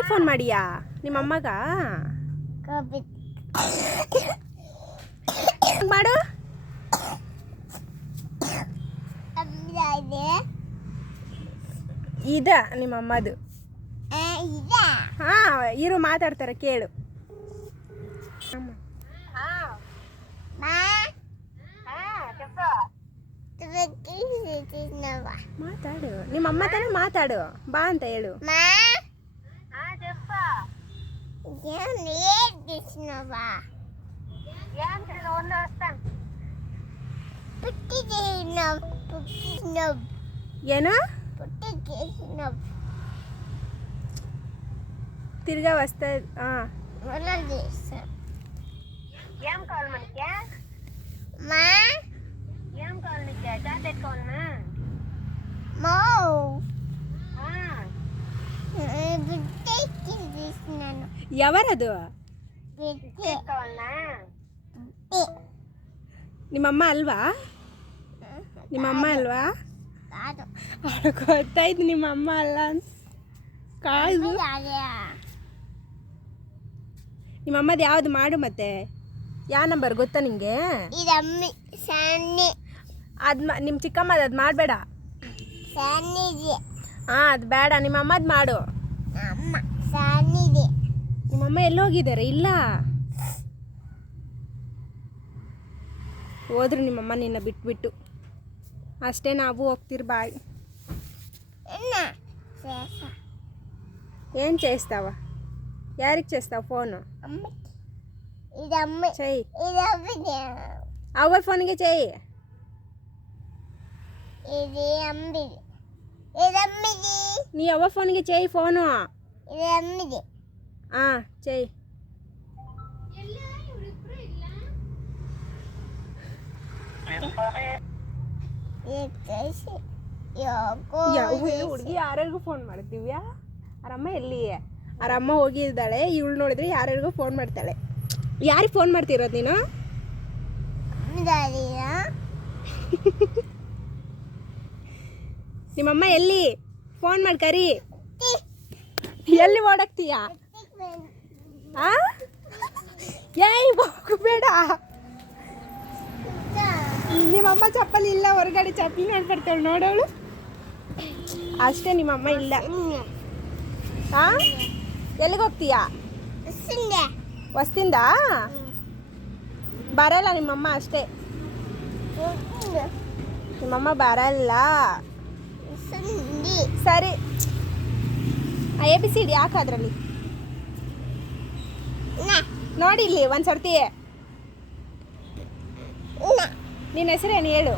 ಯಾರಿಗೆ ಫೋನ್ ಮಾಡಿಯಾ? ನಿಮ್ಮ ಅಮ್ಮಗ? ಮಾಡು. ಇದ ನಿಮ್ಮ ಅಮ್ಮದು. ಹಾ, ಇರು, ಮಾತಾಡ್ತಾರೆ, ಕೇಳು. ಮಾತಾಡು, ನಿಮ್ಮ ಅಮ್ಮ ತಾನೆ ಮಾತಾಡು. ಬಾ ಅಂತ ಹೇಳು. చేసినవా పుట్టి చేసిన పుట్టిన ఏనా? పుట్టి చేసిన తిరిగా వస్తుంది ఏం కావాలి మనకి? మా? ఏం కావాలి నీకు? టాబ్లెట్ కావాలనా? మో. ಯಾವರದು? ನಿಮ್ಮಮ್ಮ ಅಲ್ವಾ? ನಿಮ್ಮಮ್ಮ ಅಲ್ವಾ? ಗೊತ್ತಾಯ್ತು ನಿಮ್ಮಮ್ಮ ಅಲ್ಲ ಕಾಯ್ದು ನಿಮ್ಮಮ್ಮದು ಯಾವ್ದು ಮಾಡು ಮತ್ತೆ. ಯಾವ ನಂಬರ್ ಗೊತ್ತಾ ನಿಂಗೆ? ಅದು ನಿಮ್ಮ ಚಿಕ್ಕಮ್ಮದು ಅದು ಮಾಡಬೇಡ. ಹಾಂ ಅದು ಬೇಡ ನಿಮ್ಮಮ್ಮದ ಮಾಡು. ಅಮ್ಮ. ನಿಮ್ಮ ಅಮ್ಮ ಎಲ್ಲ ಹೋಗಿದ್ದಾರೆ ಇಲ್ಲ ಹೋದ್ರು ನಿಮ್ಮಮ್ಮ ನಿನ್ನ ಬಿಟ್ಬಿಟ್ಟು ಅಷ್ಟೇ ನಾವು ಹೋಗ್ತೀರಿ ಬಾಯ್ ಏನ್ ಚೇಸ್ತಾವ ಯಾರಿಗೆ ಚೇಸ್ತಾವ ಫೋನು ಅವ ಫೋನ್ಗೆ ಚೈ ನೀ ಅವ ಫೋನ್ಗೆ ಚೈ ಫೋನು ಅಮ್ಮಿಗೆ ఆ, చెయ్యి ఇది చేసి ಯೋಗೋ ಹುಡುಗಿ ಯಾರ್ಯಾರಿಗೂ ಫೋನ್ ಮಾಡ್ತೀವ್ಯಾ ಆರಮ್ಮ ಎಲ್ಲಿ ಆರಮ್ಮ ಹೋಗಿದ್ದಾಳೆ ಇವಳು ನೋಡಿದ್ರೆ ಯಾರ್ಯಾರಿಗೂ ಫೋನ್ ಮಾಡ್ತಾಳೆ ಯಾರಿಗೆ ಫೋನ್ ಮಾಡ್ತಿರೋದು ನೀನು ಅಮ್ಮಿದಾರಿಯ ನಿಮ್ಮಮ್ಮ ಎಲ್ಲಿ ಫೋನ್ ಮಾಡಿ ಕರಿ ಎಲ್ಲಿ ಓಡಕ್ತೀಯ ಆ ಏಯ್ ಹೋಗಬೇಡ ನಿಮ್ಮಮ್ಮ ಚಪ್ಪಲಿ ಇಲ್ಲ ಹೊರಗಡೆ ಚಪ್ಪಲಿ ನೋಡ್ಬರ್ತಾಳೆ ನೋಡವಳು ಅಷ್ಟೇ ನಿಮ್ಮಮ್ಮ ಇಲ್ಲ. ಹಾ ಎಲ್ಲಿಗೆ ಹೋಗ್ತೀಯಾ? ಹೊಸ್ತಿಂದ? ವಸ್ತಿಂದ ಬರಲ್ಲ ನಿಮ್ಮಮ್ಮ ಅಷ್ಟೇ. ನಿಮ್ಮಮ್ಮ ಬರಲ್ಲ. ಸರಿ. ಎ ಬಿ ಸಿ ಡಿ ಯಾಕೆ ಅದರಲ್ಲಿ. ನೋಡಿ ಇಲ್ಲಿ ಒಂದು ಸರ್ತಿ. ನಿನ್ನ ಹೆಸರೇನು ಹೇಳು?